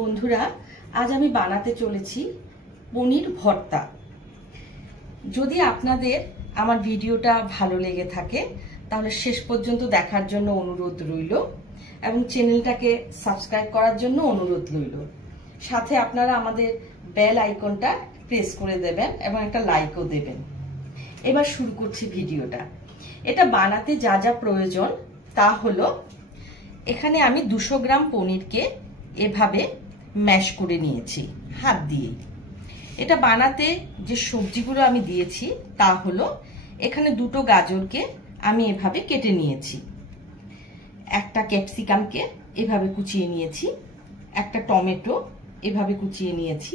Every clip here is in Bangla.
বন্ধুরা, আজ আমি বানাতে চলেছি পনির ভর্তা। যদি আপনাদের আমার ভিডিওটা ভালো লেগে থাকে তাহলে শেষ পর্যন্ত দেখার জন্য অনুরোধ রইল এবং চ্যানেলটাকে সাবস্ক্রাইব করার জন্য অনুরোধ রইল। সাথে আপনারা আমাদের বেল আইকনটা প্রেস করে দেবেন এবং একটা লাইকও দেবেন। এবার শুরু করছি ভিডিওটা। এটা বানাতে যা যা প্রয়োজন তা হলো, এখানে আমি 200 গ্রাম পনিরকে এভাবে ম্যাশ করে নিয়েছি হাত দিয়ে। এটা বানাতে যে সবজিগুলো আমি দিয়েছি তা হলো, এখানে 2টো গাজরকে আমি এভাবে কেটে নিয়েছি, একটা ক্যাপসিকামকে এভাবে কুচিয়ে নিয়েছি, একটা টমেটো এভাবে কুচিয়ে নিয়েছি,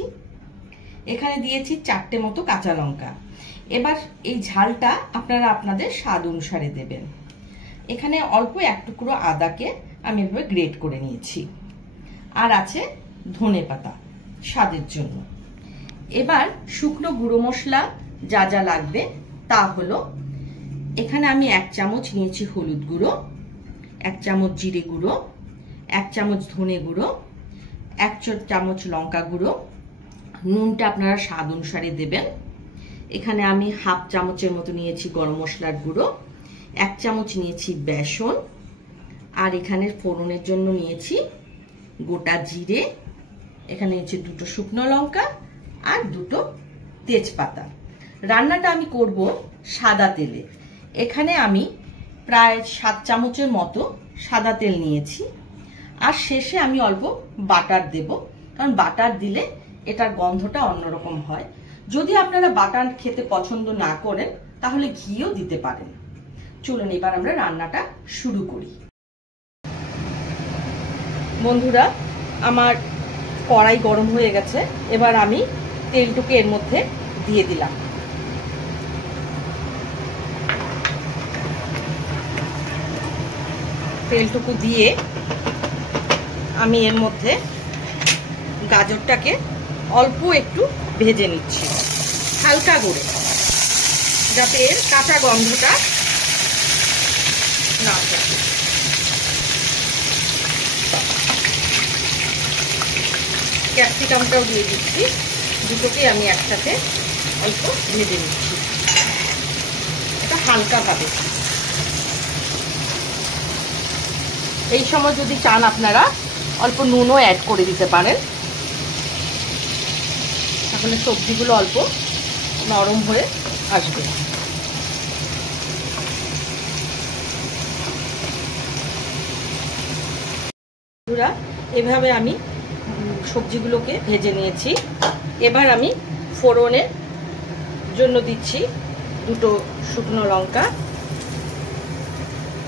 এখানে দিয়েছি 4টে মতো কাঁচা লঙ্কা। এবার এই ঝালটা আপনারা আপনাদের স্বাদ অনুসারে দেবেন। এখানে অল্প এক টুকরো আদাকে আমি এভাবে গ্রেট করে নিয়েছি, আর আছে ধনেপাতা স্বাদের জন্য। এবার শুকনো গুঁড়ো মশলা যা যা লাগবে তা হলো, এখানে আমি 1 চামচ নিয়েছি হলুদ গুঁড়ো, 1 চামচ জিরে গুঁড়ো, 1 চামচ ধনে গুঁড়ো, 1 চামচ লঙ্কা গুঁড়ো, নুনটা আপনারা স্বাদ অনুসারে দেবেন। এখানে আমি হাফ চামচের মতো নিয়েছি গরম মশলার গুঁড়ো, 1 চামচ নিয়েছি বেসন, আর এখানে ফোড়নের জন্য নিয়েছি গোটা জিরে, এখানে নিয়েছি 2টো শুকনো লঙ্কা আর 2টো তেজপাতা। রান্নাটা আমি করব সাদা তেলে। এখানে আমি প্রায় 7 চামচের মতো সাদা তেল নিয়েছি, আর শেষে আমি অল্প বাটার দেব, কারণ বাটার দিলে এটার গন্ধটা অন্যরকম হয়। যদি আপনারা বাটার খেতে পছন্দ না করেন তাহলে ঘিও দিতে পারেন। চলুন এবার আমরা রান্নাটা শুরু করি। বন্ধুরা, আমার কড়াই গরম হয়ে গেছে। এবার আমি তেলটুকে এর মধ্যে দিয়ে দিলাম। তেলটুকু দিয়ে আমি এর মধ্যে গাজরটাকে অল্প একটু ভেজে নিচ্ছি হালকা করে, যাতে এর কাঁচা গন্ধটা না থাকে। ক্যাপসিকামটাও দিয়ে দিচ্ছি, দুটোকেই আমি একসাথে অল্প ভেজে নিচ্ছি, এটা হালকাভাবে। এই সময় যদি চান আপনারা অল্প নুনও অ্যাড করে দিতে পারেন, তাহলে সবজিগুলো অল্প নরম হয়ে আসবে। এভাবে আমি সবজিগুলোকে ভেজে নিয়েছি। এবার আমি ফোড়নের জন্য দিচ্ছি 2টো শুকনো লঙ্কা,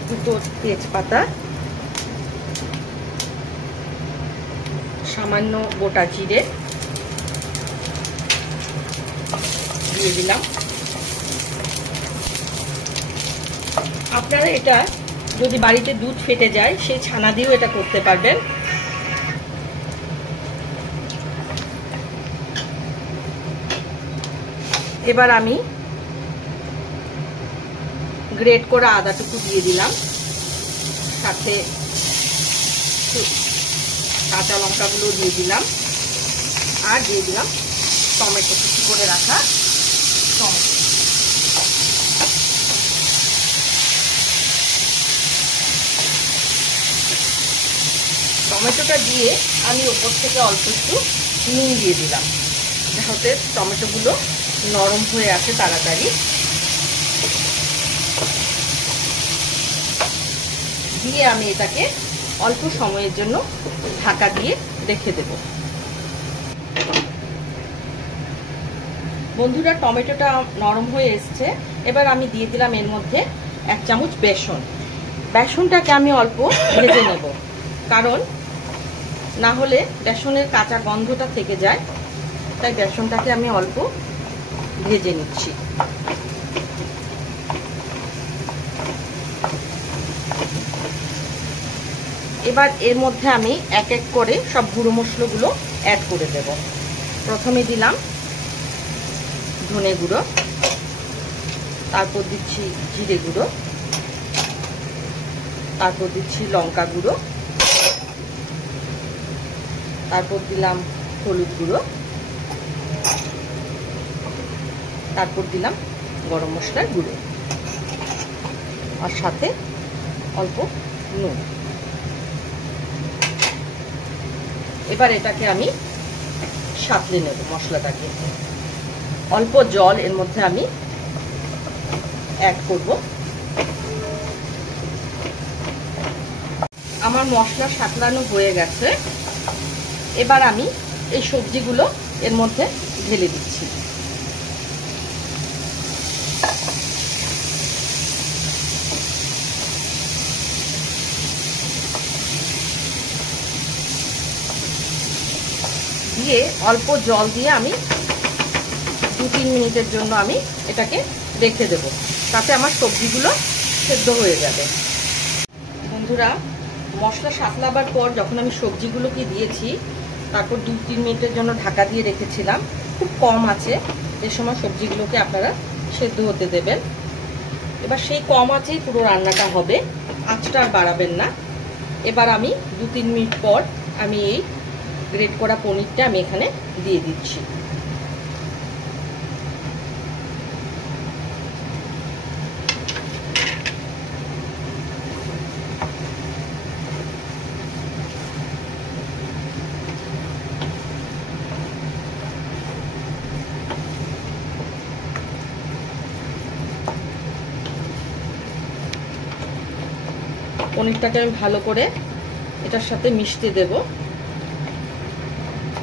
2টো তেজপাতা, সামান্য গোটা জিরে দিয়ে দিলাম। আপনারা এটা যদি বাড়িতে দুধ ফেটে যায় সেই ছানা দিয়েও এটা করতে পারবেন। এবার আমি গ্রেট করা আদাটুকু দিয়ে দিলাম, সাথে কাঁচা লঙ্কাগুলো দিয়ে দিলাম, আর দিয়ে দিলাম টমেটো কুচি করে রাখা টমেটো। টমেটোটা দিয়ে আমি ওপর থেকে অল্প একটু নুন দিয়ে দিলাম, যাতে টমেটোগুলো নরম হয়ে আসে তাড়াতাড়ি। দিয়ে আমি এটাকে অল্প সময়ের জন্য ঢাকা দিয়ে রেখে দেব। বন্ধুরা, টমেটোটা নরম হয়ে এসছে। এবার আমি দিয়ে দিলাম এর মধ্যে 1 চামচ বেসন। বেসনটাকে আমি অল্প ভেজে নেব, কারণ না হলে বেসনের কাঁচা গন্ধটা থেকে যায়, তাই বেসনটাকে আমি অল্প ভেজে নিচ্ছি। এবার এর মধ্যে আমি এক এক করে সব গুঁড়ো মশলাগুলো অ্যাড করে দেব। প্রথমে দিলাম ধনে গুঁড়ো, তারপর দিচ্ছি জিরে গুঁড়ো, তারপর দিচ্ছি লঙ্কা গুঁড়ো, তারপর দিলাম হলুদ গুঁড়ো, তারপর দিলাম গরম মশলার গুঁড়ো, আর সাথে অল্প নুন। এবার এটাকে আমি সাঁতলে নেব মশলাটাকে। অল্প জল এর মধ্যে আমি অ্যাড করব। আমার মশলা সাঁতলানো হয়ে গেছে। এবার আমি এই সবজিগুলো এর মধ্যে ঢেলে দিচ্ছি। দিয়ে অল্প জল দিয়ে আমি 2-3 মিনিটের জন্য আমি এটাকে রেখে দেব, তাতে আমার সবজিগুলো সেদ্ধ হয়ে যাবে। বন্ধুরা, মশলা সাঁতলাবার পর যখন আমি সবজিগুলোকে দিয়েছি, তারপর 2-3 মিনিটের জন্য ঢাকা দিয়ে রেখেছিলাম। খুব কম আছে, যে সময় সবজিগুলোকে আপনারা সেদ্ধ হতে দেবেন। এবার সেই কম আঁচেই পুরো রান্নাটা হবে, আঁচটা আর বাড়াবেন না। এবার আমি 2-3 মিনিট পর আমি এই গ্রেট করা পনিরটা আমি এখানে দিয়ে দিচ্ছি। পনিরটাকে আমি ভালো করে এটার সাথে মিশতে দেব।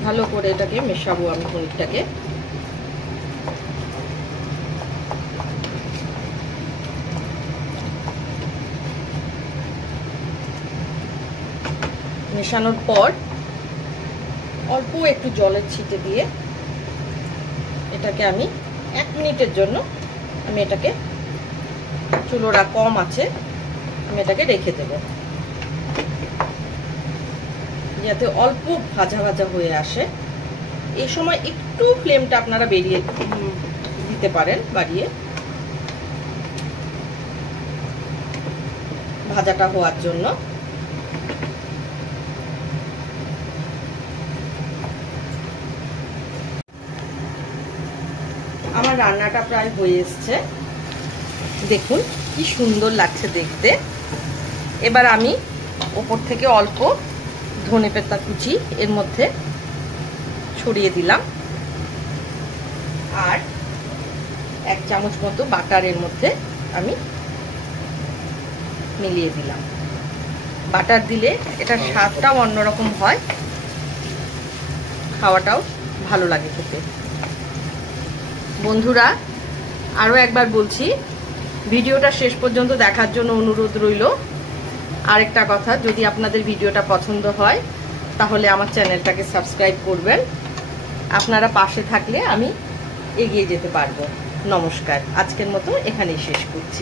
ভালো করে এটাকে মেশাবো আমি পনিরটাকে। মেশানোর পর অল্প একটু জলের ছিটে দিয়ে এটাকে আমি 1 মিনিটের জন্য আমি এটাকে, চুলোটা কম আছে, আমি এটাকে রেখে দেব, যাতে অল্প ভাজা ভাজা হয়ে আসে। এই সময় একটু ফ্লেমটা আপনারা বেরিয়ে দিতে পারেন, বাড়িয়ে, ভাজাটা হওয়ার জন্য। আমার রান্নাটা প্রায় হয়ে এসছে, দেখুন কি সুন্দর লাগছে দেখতে। এবার আমি ওপর থেকে অল্প ধনেপাতা কুচি এর মধ্যে ছড়িয়ে দিলাম, আর 1 চামচ মতো বাটার এর মধ্যে আমি মিলিয়ে দিলাম। বাটার দিলে এটার স্বাদটাও অন্যরকম হয়, খাওয়াটাও ভালো লাগে খেতে। বন্ধুরা, আরও একবার বলছি, ভিডিওটা শেষ পর্যন্ত দেখার জন্য অনুরোধ রইল। আরেকটা কথা, যদি আপনাদের ভিডিওটা পছন্দ হয় তাহলে আমার চ্যানেলটাকে সাবস্ক্রাইব করবেন। আপনারা পাশে থাকলে আমি এগিয়ে যেতে পারবো। নমস্কার, আজকের মতো এখানেই শেষ করছি।